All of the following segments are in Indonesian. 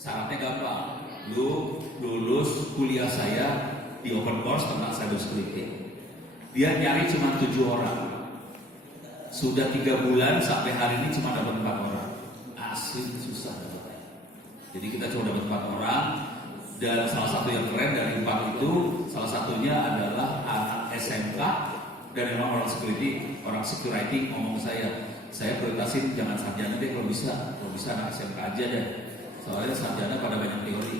Syaratnya gampang. Lu lulus kuliah saya di open course tentang cybersecurity. Dia nyari cuma 7 orang. Sudah 3 bulan sampai hari ini cuma dapat 4 orang. Asli susah dapatnya. Jadi kita cuma dapat 4 orang. Dan salah satu yang keren dari 4 itu, salah satunya adalah anak SMK dan memang orang security ngomong ke saya prioritasin jangan sarjana deh kalau bisa anak SMK aja deh. Soalnya sarjana pada banyak teori,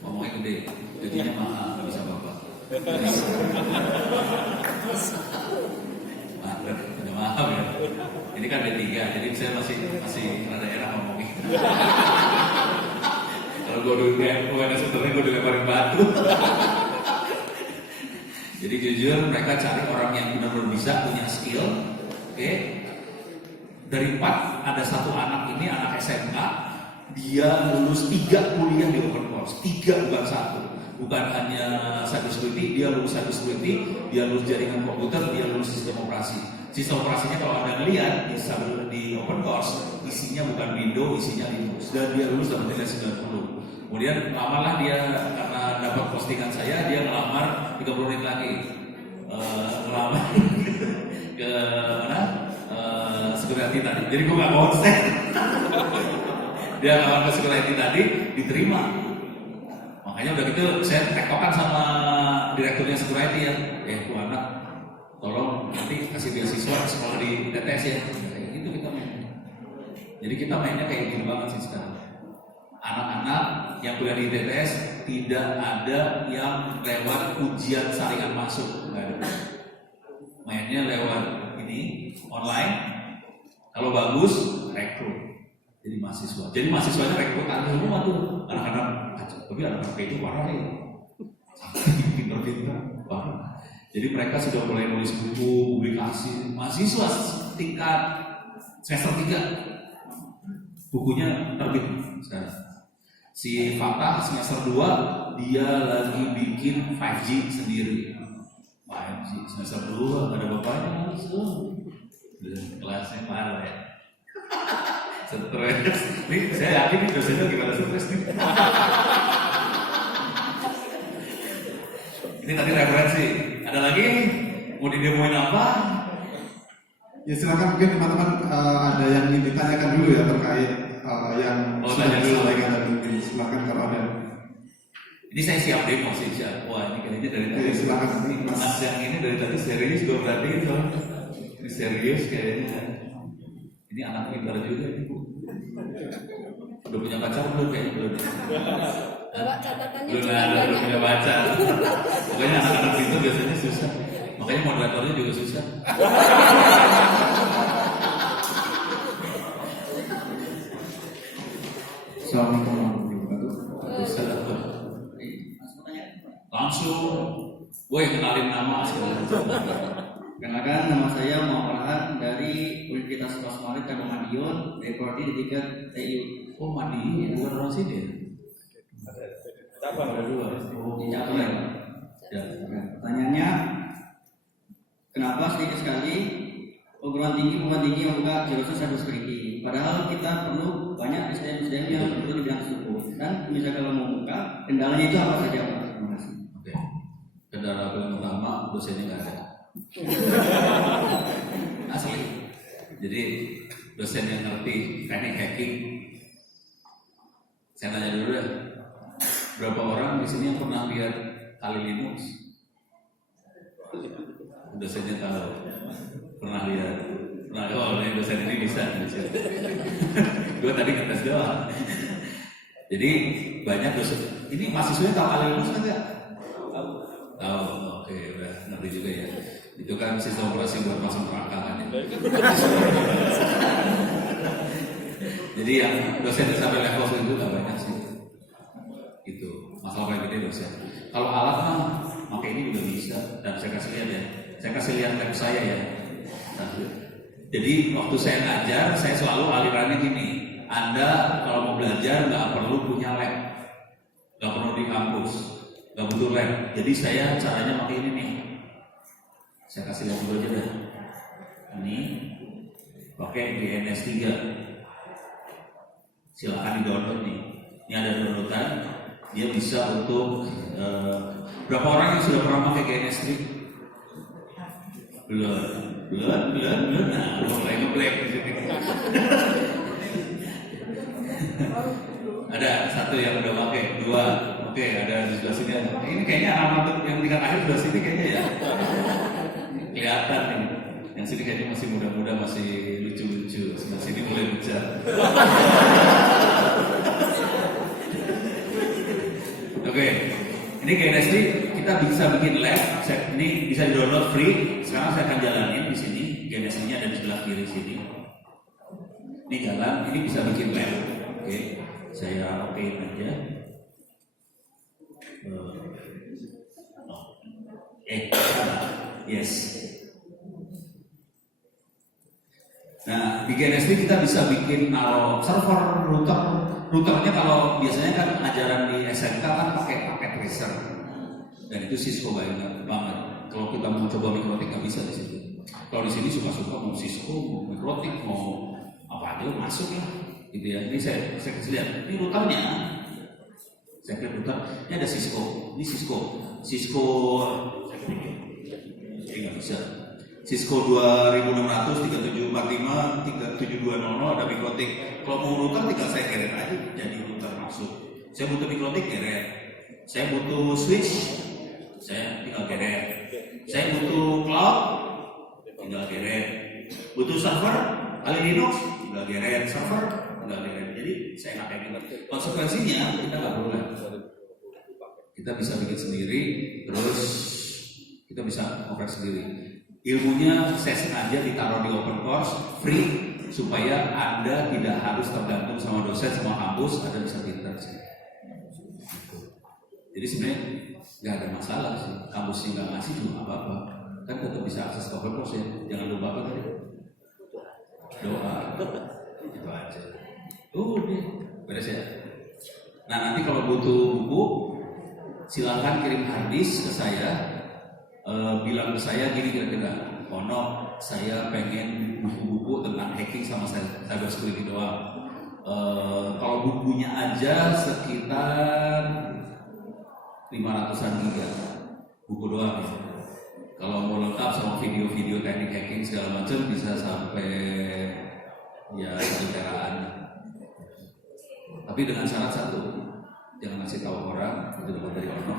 ngomongnya gede, gajinya mahal, nggak bisa bapak. Maaf ya, ini kan D3, jadi saya masih rada era ngomongin. Kalau gue dulu kayak sebenarnya gue dilemparin batu. Jadi jujur mereka cari orang yang benar-benar bisa, punya skill. Oke. Dari 4 ada 1 anak ini anak SMK, dia lulus 3 kuliah di open course, 3 bukan 1. Bukan hanya cybersecurity, dia lulus cybersecurity, dia lulus jaringan komputer, dia lulus sistem operasi. Sistem operasinya kalau Anda lihat di open course, isinya bukan Windows, isinya Linux. Dan dia lulus dapat nilai 90. Kemudian lamalah dia karena dapat postingan saya, dia ngelamar 30 menit lagi. Ngelamar ke mana? Security tadi. Jadi gue gak konsen. Dia ngelamar ke security tadi, diterima. Makanya udah gitu saya tektokan sama direkturnya security ya. Bu anak, tolong nanti kasih beasiswa sekolah di TTS ya. Kayak gitu kita main. Jadi kita mainnya kayak gini banget sih sekarang. Anak-anak yang kuliah di TTS tidak ada yang lewat ujian saringan masuk, nggak ada. Mainnya lewat ini online. Kalau bagus rekrut jadi mahasiswa. Jadi mahasiswanya rekrutan semua tuh anak-anak. Tapi anak-anak itu parah nih, pintar-pintar parah. Jadi mereka sudah mulai nulis buku, publikasi. Mahasiswa tingkat semester 3 bukunya terbit sekarang. Si Fatah semester 2 dia lagi bikin 5G sendiri. 5G semester 2 ada bapaknya langsung. Kelasnya parah ya. Stres. Nih saya yakin nih dosennya gimana stres nih. Ini tadi referensi. Ada lagi? Mau didemoin apa? Ya silakan mungkin teman-teman ada yang ingin ditanyakan dulu ya terkait yang sudah disampaikan tadi. Silakan kalau ada. Ini saya siap demo sih. Wah ini kayaknya dari tadi. Silakan Mas yang ini dari tadi serius gue perhatiin soal. Ini serius kayaknya. Ini anak pintar juga ini Bu. Udah punya pacar belum kayaknya belum. Bapak catatannya belum punya pacar. Pokoknya anak-anak itu biasanya susah. Makanya moderatornya juga susah. Assalamualaikum warahmatullahi wabarakatuh. Langsung, gue kenalin nama segala macam. Kenalkan, nama saya Muhammad Farhan dari Universitas Kosmopolitan Cabang Madiun, dari prodi di tingkat TIU. Oh Madiun, bukan orang sini ya? Ada 2. Oh, di Cabang ya, Pak. Ya. Pertanyaannya, kenapa sedikit sekali perguruan tinggi yang buka jurusan cybersecurity? Padahal kita perlu banyak SDM yang perlu di bidang tersebut. Dan misalnya kalau mau buka, kendalanya itu apa saja, Pak? Terima kasih. Oke. Kendala paling pertama dosennya nggak ada. Asli. Jadi dosen yang ngerti teknik hacking, saya tanya dulu deh, berapa orang di sini yang pernah lihat Kali Linux? Dosennya tahu, pernah lihat, ini dosen ini bisa. Gue tadi ngetes doang. Jadi banyak dosen. Ini mahasiswanya tahu Kali Linux kan nggak? Tahu. Oke, udah ngerti juga ya. Itu kan sistem operasi buat masuk perangkat ya. Jadi yang dosen sampai level itu nggak banyak sih. Itu masalah paling gede dosen. Kalau alat mah, maka ini udah bisa. Dan saya kasih lihat ya. Saya kasih lihat lab saya ya. Nah, jadi waktu saya ngajar, saya selalu alirannya gini. Anda kalau mau belajar nggak perlu punya lab, nggak perlu di kampus, nggak butuh lab. Jadi saya caranya pakai ini nih. Saya kasih lihat dulu aja deh. Ini pakai DNS 3. Silakan di download nih. Ini ada downloadan, dia bisa untuk berapa orang yang sudah pernah pakai GNS Street? Belum. Nah, mulai ngeblank di sini. Ada satu yang udah pakai, dua, oke, ada di sebelah sini. Ini kayaknya anak-anak yang tingkat akhir sebelah sini kayaknya ya. Kelihatan nih. Yang sini kayaknya masih muda-muda, masih lucu-lucu. Sebelah sini mulai bejat. Oke, ini GNSD kita bisa bikin lab. Ini bisa di-download free. Sekarang saya akan jalanin di sini. GNSD-nya ada di sebelah kiri sini. Ini jalan, ini bisa bikin lab. Oke, saya okein aja. Yes. Nah, di GNSD kita bisa bikin naruh server, routernya kalau biasanya kan ajaran di SMK kan pakai paket tracer, dan itu Cisco banget. Kalau kita mau coba mikrotik nggak bisa di situ. Kalau di sini suka-suka mau Cisco, mau mikrotik, mau apa aja masuk lah, gitu ya. Ini saya kasih lihat. Ini routernya, saya klik router. Ini ada Cisco. Ini Cisco. Ini nggak bisa. Cisco 2600, 3745, 3720 ada mikrotik. Kalau mau router tinggal saya geret aja jadi router masuk. Saya butuh mikrotik geret. Saya butuh switch, saya tinggal geret. Saya butuh cloud, tinggal geret. Butuh server, kali Linux, tinggal geret. Server, tinggal geret. Jadi saya nggak kayak gitu. Konsekuensinya kita nggak perlu lagi. Kita bisa bikin sendiri, terus kita bisa oper sendiri. Ilmunya saya sengaja ditaruh di open course, free, supaya Anda tidak harus tergantung sama dosen, sama kampus, Anda bisa pintar sih. Jadi sebenarnya nggak ada masalah sih, kampusnya nggak ngasih juga apa-apa, kan tetap bisa akses ke open course ya. Jangan lupa apa tadi? Doa, itu aja. Deh, beres ya. Nah nanti kalau butuh buku, silakan kirim harddisk ke saya. Bilang ke saya gini kira-kira, Ono, saya pengen buku-buku tentang hacking sama cyber security doang. Kalau bukunya aja sekitar 500-an giga, buku doang. Kalau mau lengkap sama video-video teknik hacking segala macam bisa sampai ya 1 teraan. Tapi dengan syarat satu, jangan kasih tahu orang itu dapat dari Ono.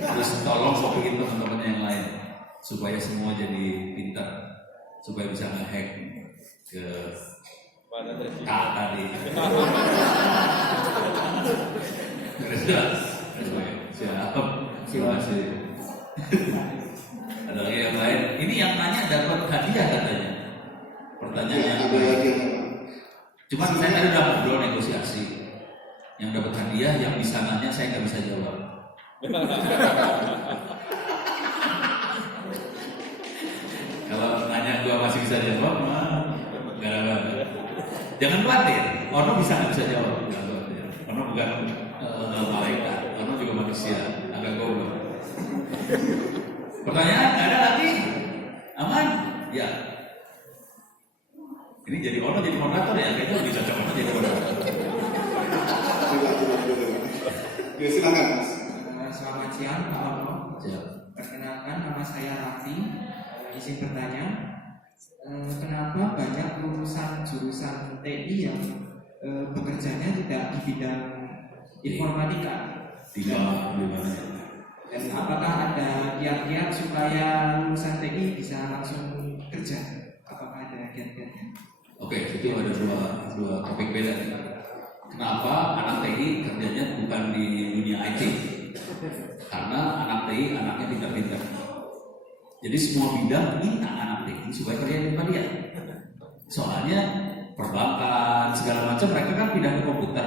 Terus tolong kopiin teman-teman yang lain supaya semua jadi pintar, supaya bisa nge-hack ke Kak tadi. Siap. Terima kasih. Ada lagi yang lain? Ini yang nanya dapat hadiah katanya. Pertanyaan yang baik. Cuma saya tadi udah ngobrol negosiasi. Yang dapat hadiah, yang bisa nanya saya nggak bisa jawab. Kalau nanya gua masih bisa jawab, nggak ada. Jangan khawatir, Ono bisa nggak bisa jawab. Ono bukan malaikat, Ono juga manusia, agak goblok. Pertanyaan nggak ada lagi, aman? Ya. Ini jadi Ono jadi moderator ya, kayaknya lebih cocok Ono jadi moderator. Ya silakan. Selamat siang Pak Ono. Perkenalkan nama saya Raffi. Izin bertanya, kenapa banyak lulusan jurusan TI yang bekerjanya tidak di bidang informatika? Dan apakah ada kiat-kiat supaya lulusan TI bisa langsung kerja? Apakah ada kiat-kiatnya? Oke, itu ada dua topik beda. Kenapa anak TI kerjanya bukan di dunia IT? Karena anak TI anaknya pintar-pintar. Jadi semua bidang minta anak TI supaya kerja di tempat dia. Soalnya perbankan segala macam mereka kan pindah ke komputer.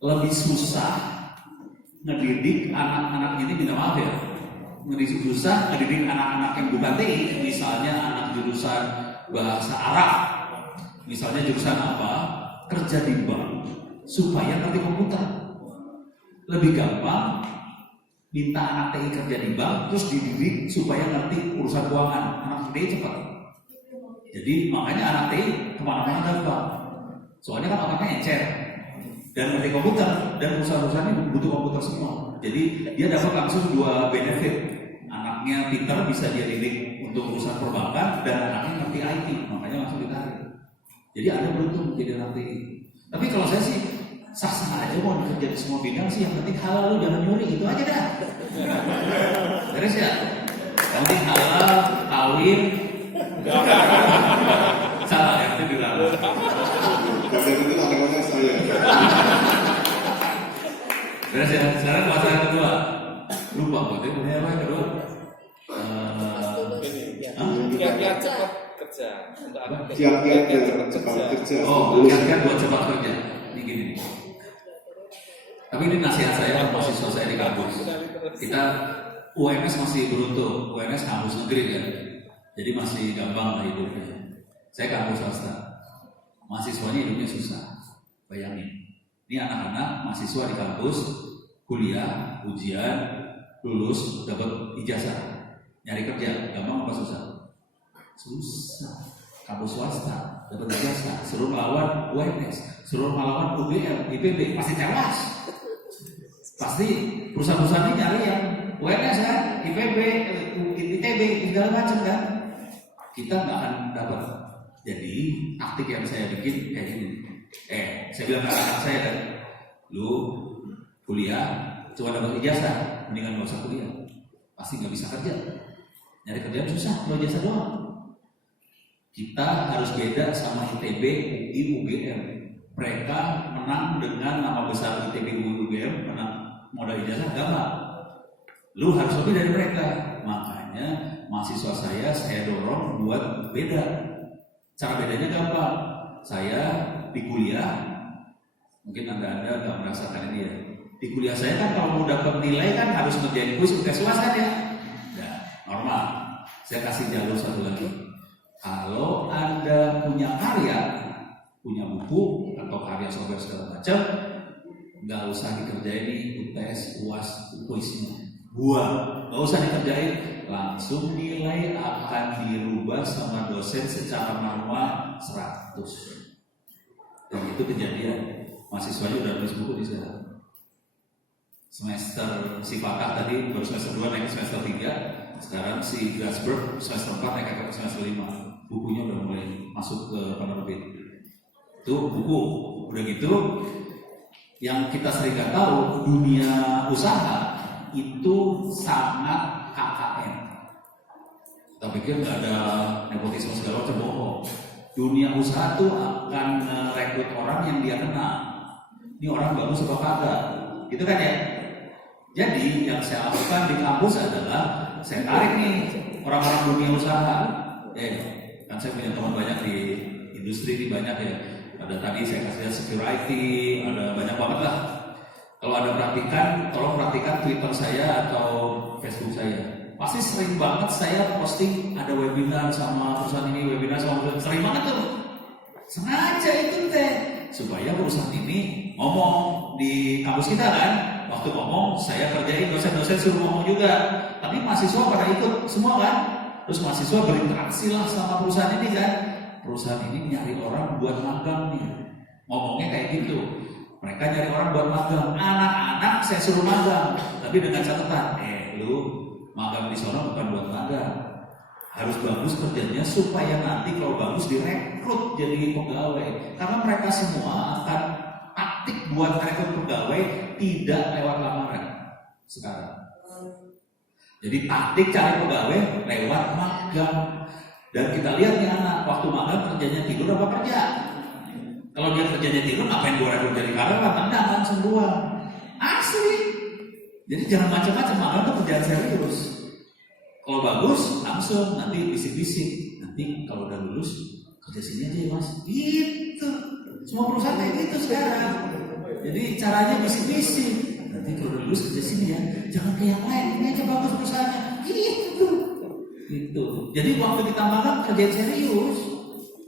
Lebih susah ngedidik anak-anak ini, minta maaf ya. Lebih susah ngedidik anak-anak yang bukan TI. Misalnya anak jurusan bahasa Arab, misalnya jurusan apa, kerja di bank supaya ngerti komputer. Lebih gampang minta anak TI kerja di bank terus dididik supaya ngerti urusan keuangan. Anak TI cepat. Jadi makanya anak TI kemana-mana gampang. Soalnya kan otaknya encer dan ngerti komputer, dan perusahaan-perusahaan ini butuh komputer semua. Jadi dia dapat langsung 2 benefit. Anaknya pintar, bisa dia didik untuk urusan perbankan, dan anaknya ngerti IT, makanya langsung ditarik. Jadi Anda beruntung jadi anak TI. Tapi kalau saya sih sah-sah aja mau kerja di semua bidang sih, yang penting halal, lu jangan nyuri, itu aja dah. Beres ya? Yang penting halal, kawin. Salah, yang penting dilarang. Biasanya itu ada kata saya. Beres ya? Sekarang bahasa yang kedua. Lupa gue, tapi punya apa yang kedua? Kiat-kiat cepat kerja. Untuk anak Kiat-kiat biar cepat kerja. Oh, kiat-kiat buat cepat kerja. Ini gini. Tapi ini nasihat saya ke mahasiswa saya di kampus. Kita UMS masih beruntung, UMS kampus negeri kan, jadi masih gampang lah hidupnya. Saya kampus swasta, mahasiswanya hidupnya susah. Bayangin, ini anak-anak mahasiswa di kampus, kuliah, ujian, lulus, dapat ijazah, nyari kerja, gampang apa susah? Susah. Kampus swasta, dapat ijazah, suruh melawan UMS, suruh melawan UGM, IPB, pasti tewas. Pasti perusahaan-perusahaan ini nyari yang UMS kan, IPB, ITB, segala macam kan. Kita nggak akan dapat. Jadi taktik yang saya bikin kayak gini. Saya bilang ke anak saya kan, lu kuliah cuma dapat ijazah, mendingan nggak usah kuliah. Pasti nggak bisa kerja. Nyari kerjaan susah, kalau ijazah doang. Kita harus beda sama ITB, UI, UGM. Mereka menang dengan nama besar ITB, UI, UGM, menang modal ijazah, gampang. Lu harus lebih dari mereka. Makanya mahasiswa saya dorong buat beda. Cara bedanya gampang. Saya di kuliah, mungkin anda nggak merasakan ini ya. Di kuliah saya kan kalau mau dapat nilai kan harus ngerjain kuis UTS UAS kan ya. Nah, normal. Saya kasih jalur satu lagi. Kalau anda punya karya, punya buku atau karya software segala macam, nggak usah dikerjain di UTS UAS kuisnya. Nggak usah dikerjain, langsung nilai akan dirubah sama dosen secara manual 100. Dan itu kejadian. Mahasiswanya udah nulis buku di sana. Semester si Fatah tadi baru semester 2 naik ke semester 3. Sekarang si Grasberg semester 4 naik ke semester 5. Bukunya udah mulai masuk ke penerbit. Itu buku. Udah gitu, yang kita sering nggak tahu, dunia usaha itu sangat KKN. Kita pikir nggak ada nepotisme segala macam, bohong. Dunia usaha tuh akan rekrut orang yang dia kenal. Ini orang bagus atau kagak, gitu kan ya. Jadi yang saya lakukan di kampus adalah saya tarik nih orang-orang dunia usaha. Kan saya punya teman banyak di industri ini, banyak ya. Ada tadi saya kasih lihat security, ada banyak banget lah. Kalau ada perhatikan, tolong perhatikan Twitter saya atau Facebook saya. Pasti sering banget saya posting ada webinar sama perusahaan ini, webinar sama perusahaan, sering banget tuh. Sengaja itu teh supaya perusahaan ini ngomong di kampus kita kan. Waktu ngomong saya kerjain dosen-dosen suruh ngomong juga. Tapi mahasiswa pada ikut semua kan. Terus mahasiswa berinteraksi lah sama perusahaan ini kan. Perusahaan ini nyari orang buat magang nih. Ngomongnya kayak gitu. Mereka nyari orang buat magang. Anak-anak saya suruh magang. Tapi dengan catatan, lu magang di sana bukan buat magang. Harus bagus kerjanya supaya nanti kalau bagus direkrut jadi pegawai. Karena mereka semua akan aktif buat rekrut pegawai tidak lewat lamaran sekarang. Jadi taktik cari pegawai lewat magang. Dan kita lihat nih anak, waktu magang kerjanya tidur apa kerja? Kalau dia kerjanya tidur, ngapain gue rekrut jadi karyawan? Enggak, langsung buang. Asli. Jadi jangan macam-macam, magang itu kerjaan serius. Kalau bagus, langsung nanti bisik-bisik. Nanti kalau udah lulus, kerja sini aja ya mas. Gitu. Semua perusahaan kayak gitu sekarang. Jadi caranya bisik-bisik. Nanti kalau udah lulus kerja sini ya, jangan kayak yang lain. Ini aja bagus perusahaannya. Gitu. Gitu. Jadi waktu kita magang kerjaan serius.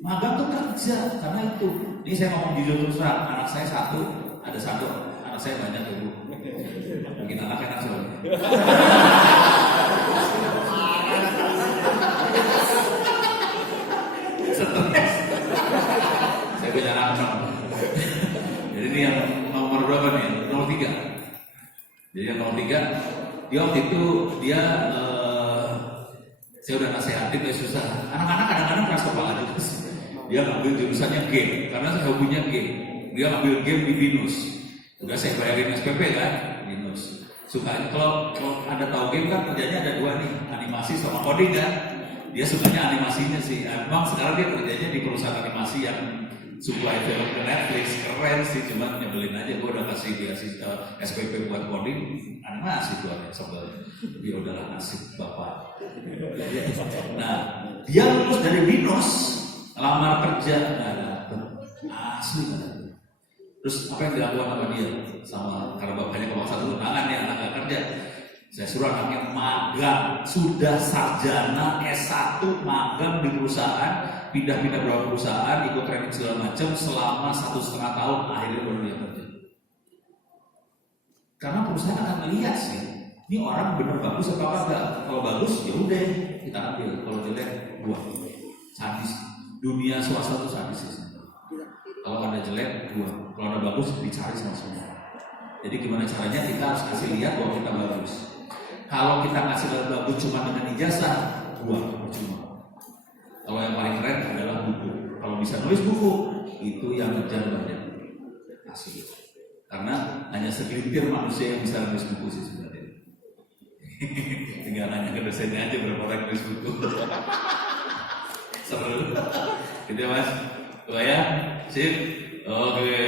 Magang tuh kerja karena itu. Ini saya ngomong jujur terus terang. Anak saya satu, ada satu. Anak saya banyak ibu. Bikin anak enak soalnya. Stres. Saya punya anak. Jadi ini yang nomor berapa nih? Nomor 3. Jadi yang nomor 3, dia waktu itu dia saya udah nasihatin dia susah. Anak-anak kadang-kadang keras kepala juga sih. Dia ngambil jurusannya game karena hobinya game. Dia ngambil game di Binus. Udah saya bayarin SPP kan, Binus. Suka kalau Anda tahu game kan kerjanya ada 2 nih, animasi sama coding kan. Dia sukanya animasinya sih. Emang sekarang dia kerjanya di perusahaan animasi yang supply film ke Netflix, keren sih, cuma nyebelin aja. Gue udah kasih dia SPP buat coding, animasi tuh ada sebelnya. Dia udahlah nasib bapak. Nah, dia lulus dari Binus, lamar kerja nggak dapet, asli nggak dapet. Terus apa yang dilakukan sama dia? Karena bapaknya kemaksa turun tangan ya, anak nggak kerja. Saya suruh anaknya magang, sudah sarjana S1 magang di perusahaan, pindah-pindah beberapa perusahaan, ikut training segala macam selama 1,5 tahun, akhirnya baru dia kerja. Karena perusahaan akan melihat sih, ini orang benar bagus apa enggak. Kalau bagus ya udah kita ambil, kalau jelek buang. Sadis. Dunia swasta itu sadis sih. Kalau ada jelek buang, kalau ada bagus dicari sama semua. Jadi gimana caranya kita harus kasih lihat bahwa kita bagus. Kalau kita ngasih lihat bagus cuma dengan ijazah, buang percuma. Kalau yang paling keren adalah buku. Kalau bisa nulis buku, itu yang ngejar banyak. Asli. Karena hanya segelintir manusia yang bisa nulis buku sih sebenarnya. Tinggal nanya ke dosennya aja berapa orang nulis buku. Seru. Gitu ya Mas. Coba ya. Sip. Oke.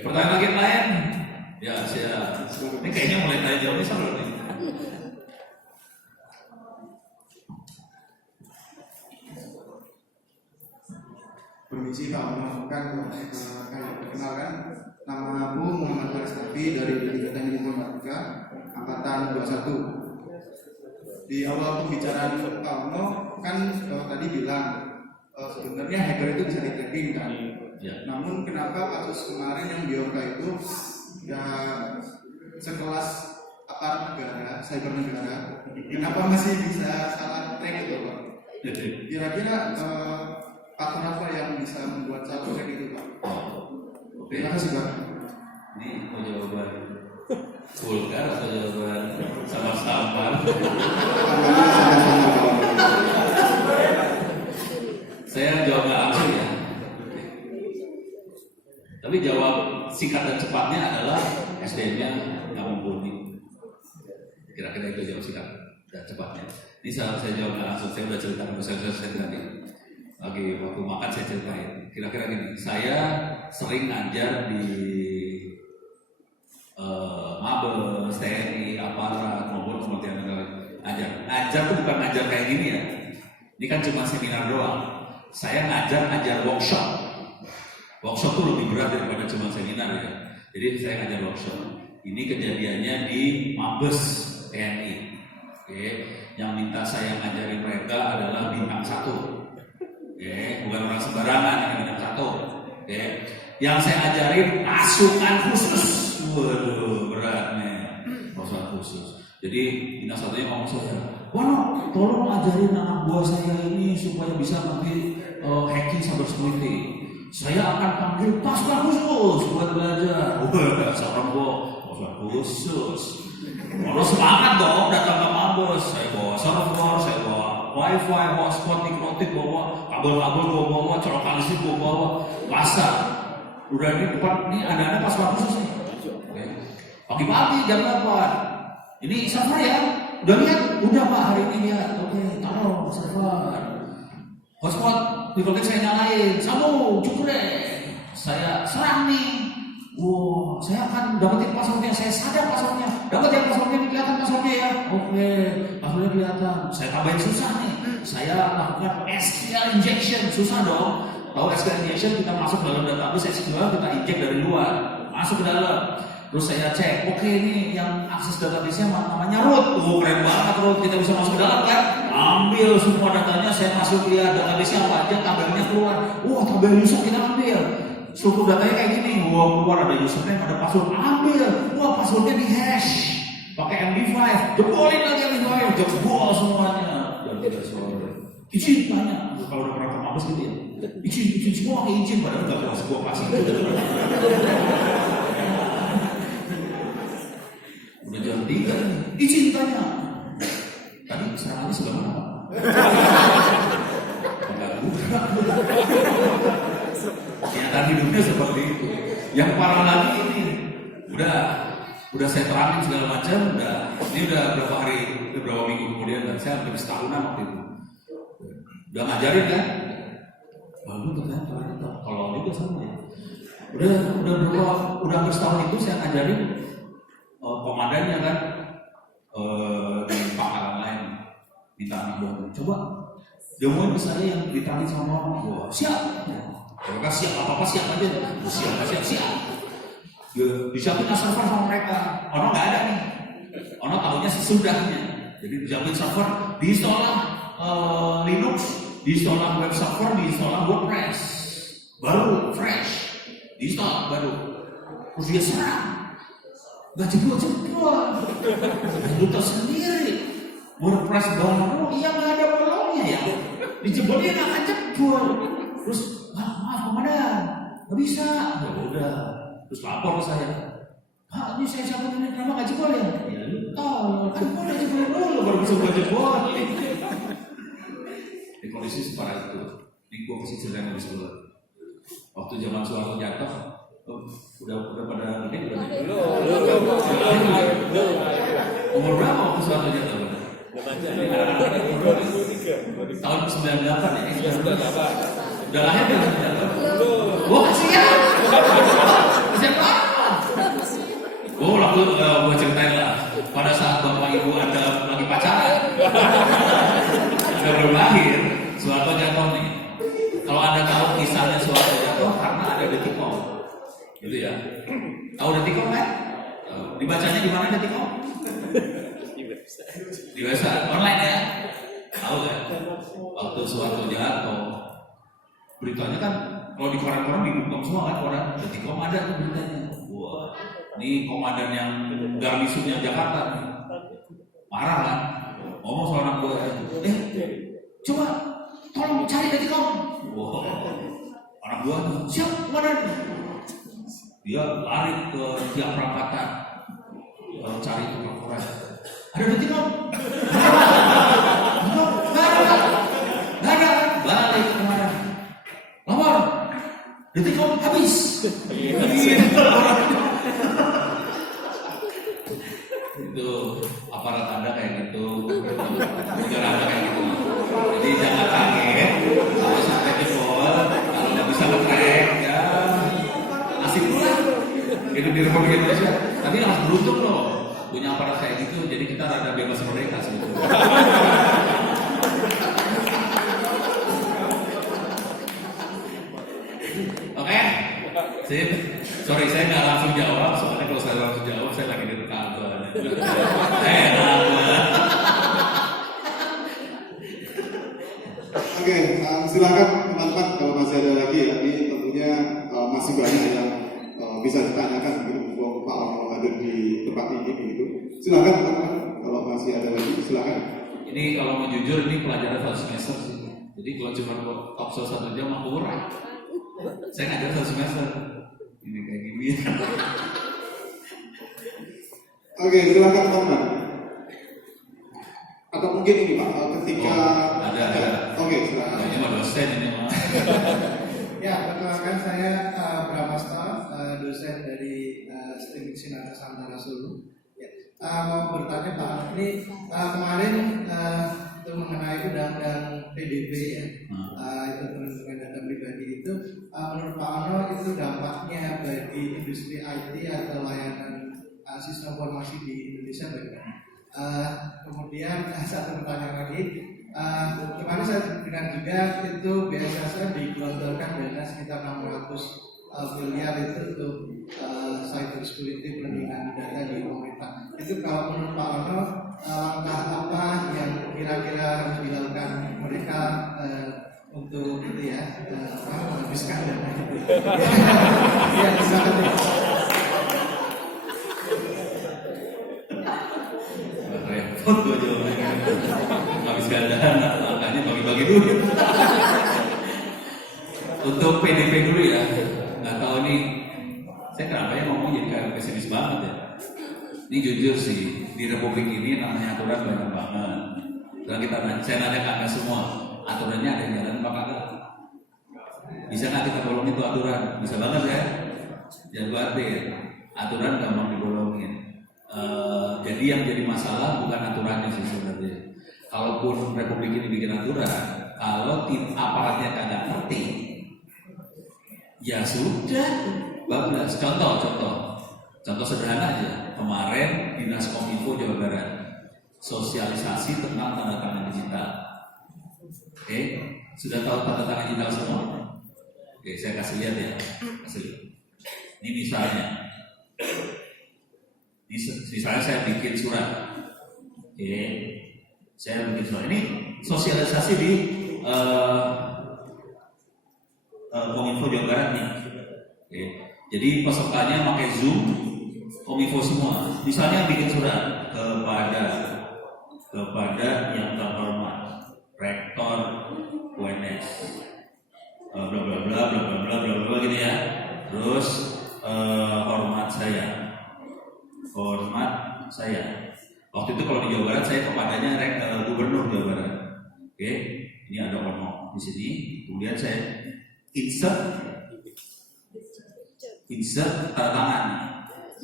Pertanyaan lagi lain? Ya siap. Ini kayaknya mulai tanya jawabnya seru nih. Permisi Pak, mengajukan perkenalkan nama aku Muhammad Faris Nafi dari Pendidikan Teknik Informatika Angkatan 21. Di awal pembicaraan Pak Uno kan tadi bilang sebenarnya hacker itu bisa di-tracking kan. Ya. Namun kenapa kasus kemarin yang Biorka itu ya sekelas aparat negara, cyber negara, kenapa masih bisa salah track itu Pak? Kira-kira faktor apa yang bisa membuat salah track itu Pak? Oke. Terima kasih Pak. Ini mau jawaban vulgar atau jawaban samar-samar? Saya jawab nggak langsung ya. Tapi jawab singkat dan cepatnya adalah SDM-nya nggak mumpuni. Kira-kira itu jawab singkat dan cepatnya. Ini saya jawab nggak langsung. Saya udah cerita ke saya tadi. Lagi waktu makan saya ceritain. Kira-kira gini, saya sering ngajar di Mabes, TNI, aparat, maupun Kementerian Negara. Ngajar tuh bukan ngajar kayak gini ya. Ini kan cuma seminar doang. Saya ngajar workshop. Workshop tuh lebih berat daripada cuma seminar ya. Jadi saya ngajar workshop. Ini kejadiannya di Mabes TNI. Oke. Yang minta saya ngajarin mereka adalah bintang 1. Oke, bukan orang sembarangan yang bintang 1. Oke. Yang saya ajarin pasukan khusus. Waduh, berat nih. Pasukan khusus. Jadi bintang 1-nya ngomong saya, "Wah, tolong ajarin anak buah saya ini supaya bisa nanti hacking cybersecurity. Saya akan panggil pasukan khusus buat belajar." Wah, seorang pasukan khusus. Kalau semangat dong datang ke Mabes, saya bawa server, saya bawa wifi, hotspot, nikrotik, bawa kabel-kabel, bawa colokan listrik, bawa pasar. Udah ini depan, ini ada pasukan khusus nih. Oke. Pagi-pagi jam 8. Ini server ya? Udah lihat? Udah Pak, hari ini lihat. Oke, taruh server. Hotspot, nikrotik saya nyalain. Sambung, cukup deh. Saya serang nih. Wow, saya akan dapetin passwordnya. Saya sadar passwordnya. Dapat ya passwordnya, kelihatan passwordnya ya. Oke, passwordnya kelihatan. Saya tambahin susah nih. Saya lakukan SQL injection. Susah dong. Tahu SQL injection, kita masuk dalam database SQL, kita injek dari luar, masuk ke dalam. Terus saya cek, oke ini yang akses database-nya namanya root. Keren banget root, kita bisa masuk ke dalam kan? Ambil semua datanya, saya masuk lihat database-nya apa aja, tabelnya keluar. Wah, tabel user kita ambil. Struktur datanya kayak gini, wah keluar ada username, ada password, ambil. Wah passwordnya di hash, pakai MD5, jebolin lagi MD5, jebol semuanya. Dan tidak sore. Izin tanya, kalau udah pernah ke Mabes gitu ya. Izin semua pakai izin, padahal nggak puas gua kasih. seperti itu. Yang parah lagi ini, udah saya terangin segala macam, ini udah berapa minggu kemudian, dan saya hampir setahunan waktu itu. Udah ngajarin kan? Bagus tuh kan, kalau itu sama ya. Udah hampir setahun itu saya ngajarin komandannya kan di pangkalan lain minta anak buah, coba demoin ke saya yang ditangani sama orang. Wah, siap. Mereka siap, apa-apa siap aja. Siap. Disiapin server sama mereka. Ono nggak ada nih. Ono tahunya sesudahnya. Jadi disiapin server, diinstal Linux, diinstal web server, diinstal WordPress. Baru, fresh. Diinstal, baru. Terus dia serang. Gak jebol. Butuh sendiri. WordPress baru, iya nggak ada pelongnya ya. Dijebolnya nggak akan jebol. Terus, maaf komandan, nggak bisa. Ya udah. Terus lapor ke saya. Pak, ini saya siapa ini kenapa nggak jebol ya? Ya lu tahu, kan udah jebol dulu baru bisa buat jebol. Di kondisi separah itu, ini gue kasih cerita yang lebih sebelah. Waktu zaman Soeharto jatuh, udah pada gede udah. Umur berapa waktu Soeharto jatuh? Tahun 98 ya? 98. Udah lahir kan? Wah, siap. Siapa? Oh, lalu gue ceritain lah. Pada saat bapak ibu Anda lagi pacaran, udah belum lahir, Soeharto jatuh nih. Kalau Anda tahu kisahnya Soeharto jatuh karena ada Detikcom, gitu ya. Tahu Detikcom kan? Dibacanya di mana Detikcom? Di website online ya. Tahu kan? Waktu Soeharto jatuh, beritanya kan kalau di koran-koran dibuka semua kan koran. Detikcom ada tuh beritanya. Wah, ini komandan yang garnisonnya Jakarta nih. Marah kan? Ngomong soal anak gue. Coba tolong cari Detikcom. Wah, anak gue siap komandan. Dia lari ke tiap perangkatan cari tukang koran. Ada Detikcom? Nggak ada. Balik kemana? Lapor. Detikcom habis. Itu aparat Anda kayak gitu, negara Anda kayak gitu. Jadi jangan kaget kalau sampai jebol, kalau nggak bisa nge-track ya asik pula. Hidup di Republik Indonesia. Tapi harus beruntung loh punya aparat kayak gitu. Jadi kita rada bebas merdeka sebetulnya. Oke, sip. Sorry, saya nggak langsung jawab. Soalnya kalau saya langsung jawab, saya lagi di kantor. Oke, silakan teman-teman kalau masih ada lagi ya. Ini tentunya masih banyak yang bisa ditanyakan begitu Pak Ono hadir di tempat ini begitu. Silakan teman-teman kalau masih ada lagi silakan. Ini kalau mau jujur ini pelajaran 1 semester sih. Jadi kalau cuma talk show 1 jam aku kurang. Saya ngajar 1 semester. Ini kayak gini. Oke, silakan teman-teman. Atau mungkin ini Pak, ketika ada. Oke, silakan. Ini mah dosen ini mah. Ya, perkenalkan saya Bramasta, dosen dari STIM Sinar Nusantara Solo. Ya, mau bertanya Pak, ini kemarin itu mengenai undang-undang PDB ya, itu perlindungan data pribadi itu, menurut Pak Ono itu dampaknya bagi industri IT atau layanan sistem informasi di Indonesia bagaimana? Kemudian satu pertanyaan lagi. Kemarin saya dengar juga itu BSSN digelontorkan dana sekitar 600 miliar itu untuk cyber security perlindungan data di pemerintah. Itu kalau menurut Pak Ono, langkah apa yang kira-kira harus dilakukan mereka untuk itu ya menghabiskan dana itu? Ya, silakan. Repot gue jawabnya. Habis dana, makanya bagi-bagi dulu. Untuk PDP dulu ya. Nggak tahu nih, saya kenapa ya ngomong jadi kayak pesimis banget ya. Ini jujur sih, di Republik ini namanya aturan banyak banget. Dan saya nanya ke Anda semua, aturannya ada yang jalan apa kagak? Bisa nggak kita tolong itu aturan? Bisa banget ya. jangan khawatir, aturan gampang dibolongin. Jadi yang jadi masalah bukan aturannya sih sebenarnya. Kalaupun Republik ini bikin aturan, kalau tim aparatnya kagak ngerti, ya sudah, bablas. Contoh sederhana aja. Kemarin Dinas Kominfo Jawa Barat sosialisasi tentang tanda tangan digital. Oke, sudah tahu tanda tangan digital semua? Oke, saya kasih lihat ya. Ini misalnya saya bikin surat. Oke, saya bikin surat. Ini sosialisasi di Kominfo Jawa Barat nih. Oke, jadi pesertanya pakai Zoom, Kominfo semua. Misalnya bikin surat kepada yang terhormat Rektor UNS, bla bla bla bla bla bla bla bla gitu ya. Terus hormat saya. Waktu itu kalau di Jawa Barat saya kepadanya Gubernur Jawa Barat. Oke, ini ada ono di sini. Kemudian saya insert tanda tangan.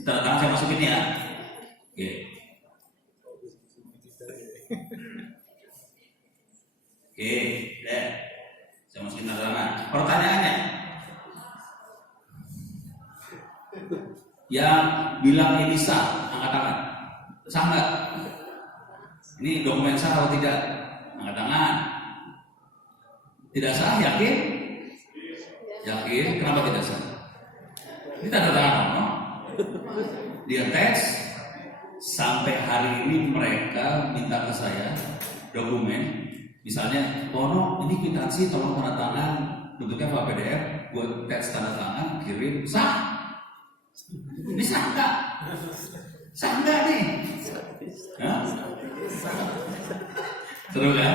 Tanda tangan saya masukin ya. Oke. Oke, deh. Saya masukin tanda tangan. Pertanyaannya, yang bilang ini sah, angkat tangan. Sah nggak? Ini dokumen sah atau tidak? Angkat tangan. Tidak sah, yakin? Yakin? Kenapa tidak sah? Ini tanda tangan, no? Dia teks. Sampai hari ini mereka minta ke saya dokumen. Misalnya, Tono, ini kwitansi tolong tanda tangan, bentuknya file PDF, buat teks tanda tangan, kirim, sah. Ini sah nggak? Sah nggak nih? Hah? Seru kan?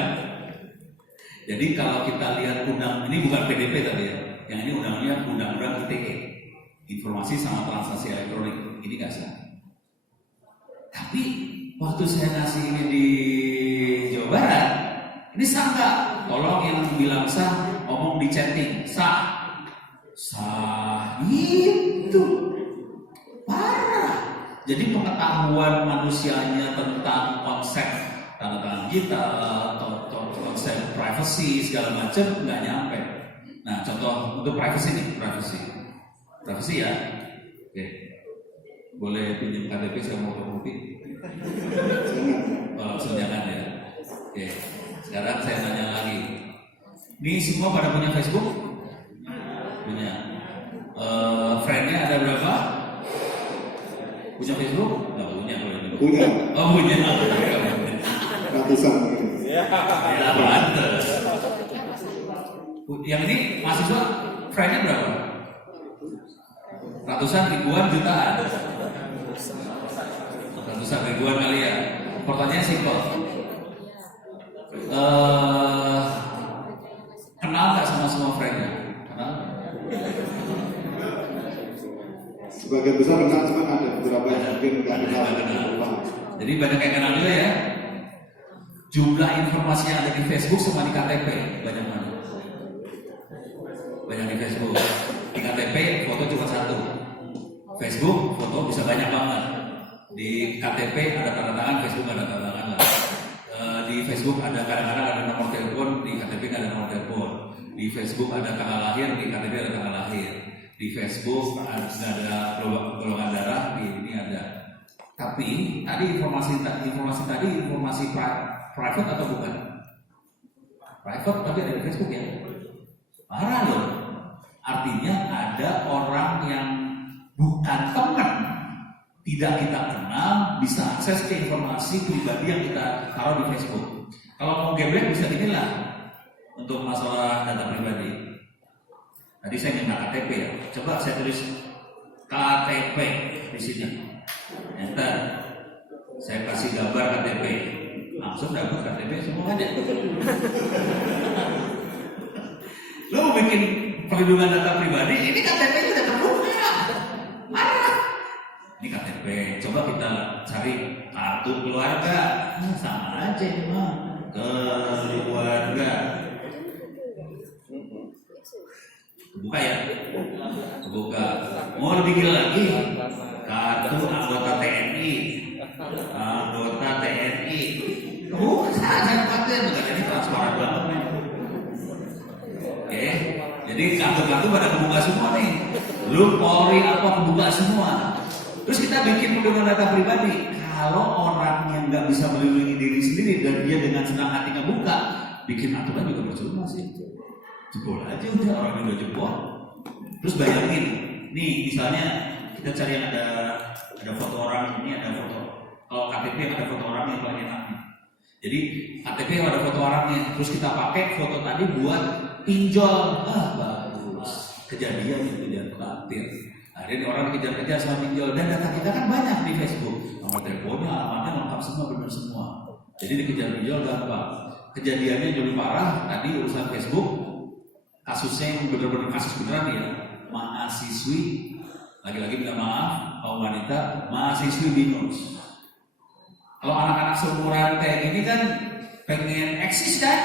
Jadi kalau kita lihat ini bukan PDP tadi ya, yang ini undang-undang ITE, informasi sama transaksi elektronik, ini nggak sah. Tapi waktu saya ngasih ini di Jawa Barat, ini sah nggak? Tolong yang bilang sah, ngomong di chatting, sah. Sah itu parah. Jadi pengetahuan manusianya tentang konsep tanda tangan digital, konsep privacy segala macam nggak nyampe. Nah, contoh untuk privacy nih, privacy ya. Oke. Boleh pinjam KTP, saya mau fotokopi. Jangan ya. Oke. Sekarang saya tanya lagi. Ini semua pada punya Facebook? Punya. Friend-nya ada berapa? Punya Facebook? Nggak punya. Punya. Oh punya. Ratusan. Ya pantes. Yang ini mahasiswa friend-nya berapa? Ratusan, ribuan, jutaan? Ratusan, ribuan kali ya. Pertanyaan simpel. Kenal nggak sama semua friend-nya? Kenal? Sebagian besar kenal, cuma ada beberapa yang mungkin nggak kenal. Jadi banyak yang kenal juga ya. Jumlah informasi yang ada di Facebook sama di KTP banyak mana? Banyak di Facebook. Di KTP foto cuma satu. Facebook foto bisa banyak banget. Di KTP ada tanda tangan, Facebook ada tanda tangan. Di Facebook ada kadang-kadang ada nomor telepon, di KTP nggak ada nomor telepon. Di Facebook ada tanggal lahir, di KTP ada tanggal lahir. Di Facebook ada golongan darah, di ini ada. Tapi tadi informasi private atau bukan? Private tapi ada di Facebook ya. Parah loh. Artinya ada orang yang bukan teman, tidak kita kenal, bisa akses ke informasi pribadi yang kita taruh di Facebook. Kalau mau geblek bisa inilah untuk masalah data pribadi. Tadi saya minta KTP ya. Coba saya tulis KTP di sini. Enter. Saya kasih gambar KTP. Langsung dapat KTP semua aja. Lo mau bikin perlindungan data pribadi, ini KTP udah terbuka. Marah. Ini KTP. Coba kita cari kartu keluarga. Sama aja ini mah. Keluarga. Kebuka ya? Kebuka. Mau lebih gila lagi? Kartu anggota TNI. Anggota TNI. Jangan khawatir, bukan ini transparan banget nih. Oke, jadi kartu-kartu pada kebuka semua nih. Lu Polri apa kebuka semua. Terus kita bikin dengan data pribadi. Kalau orang yang nggak bisa melindungi diri sendiri dan dia dengan senang hati ngebuka, bikin aturan juga percuma sih. Jebol aja udah, orang yang udah jebol. Terus bayangin, nih misalnya kita cari yang ada foto orang, ini ada foto. Kalau KTP ada foto orang yang paling enak nih. Jadi KTP ada foto orangnya, terus kita pakai foto tadi buat pinjol. Bagus. Kejadian itu jangan khawatir. Akhirnya orang dikejar-kejar sama pinjol dan data kita kan banyak di Facebook. Nomor teleponnya, alamatnya lengkap semua, benar semua. Jadi dikejar pinjol gampang. Kejadiannya yang lebih parah tadi urusan Facebook. Kasusnya yang benar-benar kasus beneran ya. Mahasiswi, lagi-lagi minta maaf, kaum wanita, mahasiswi binus. Kalau anak-anak seumuran kayak gini kan pengen eksis kan?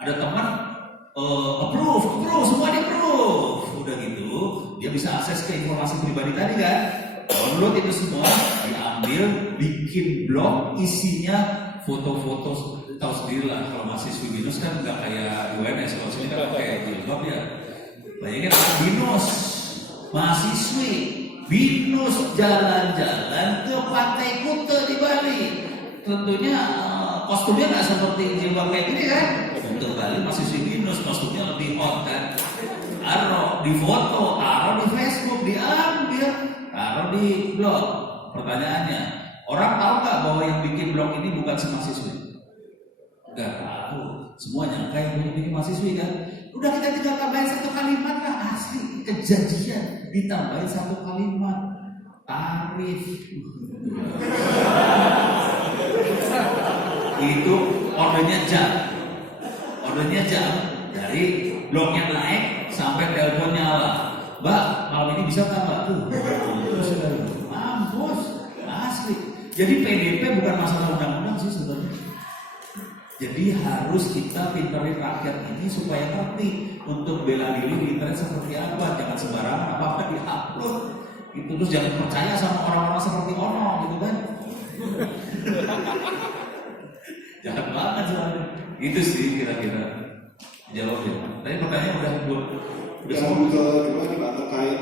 Ada teman approve, semua di approve. Udah gitu, dia bisa akses ke informasi pribadi tadi kan? Download itu semua, diambil, bikin blog, isinya foto-foto. Tahu sendiri lah, kalau mahasiswi binus kan nggak kayak UNS, kalau sini kan kayak jilbab ya. Bayangin anak binus, mahasiswi binus jalan-jalan ke Pantai Kuta di Bali. Tentunya kostumnya nggak seperti jilbab kayak gini kan? Untuk Bali mahasiswi binus kostumnya lebih hot kan? Taruh di foto, taruh di Facebook, diambil, taruh di blog. Pertanyaannya, orang tahu nggak bahwa yang bikin blog ini bukan si mahasiswi? Gak tahu, semuanya kayak begini mahasiswi kan. Udah kita tinggal tambahin satu kalimat lah, asli kejadian ditambahin satu kalimat tarif. Itu ordernya jam dari bloknya naik sampai telepon nyala. Mbak, malam ini bisa nggak Mbak? Mampus, asli. Jadi PDP bukan masalah undang-undang sih sebenarnya. Jadi harus kita pinterin rakyat ini supaya ngerti untuk bela diri di internet seperti apa. Jangan sembarangan apa-apa di-upload. Itu terus jangan percaya sama orang-orang seperti Ono gitu kan. Jangan banget soalnya. Itu sih kira-kira jawabnya. Tadi pertanyaan udah Yang kedua nih Pak terkait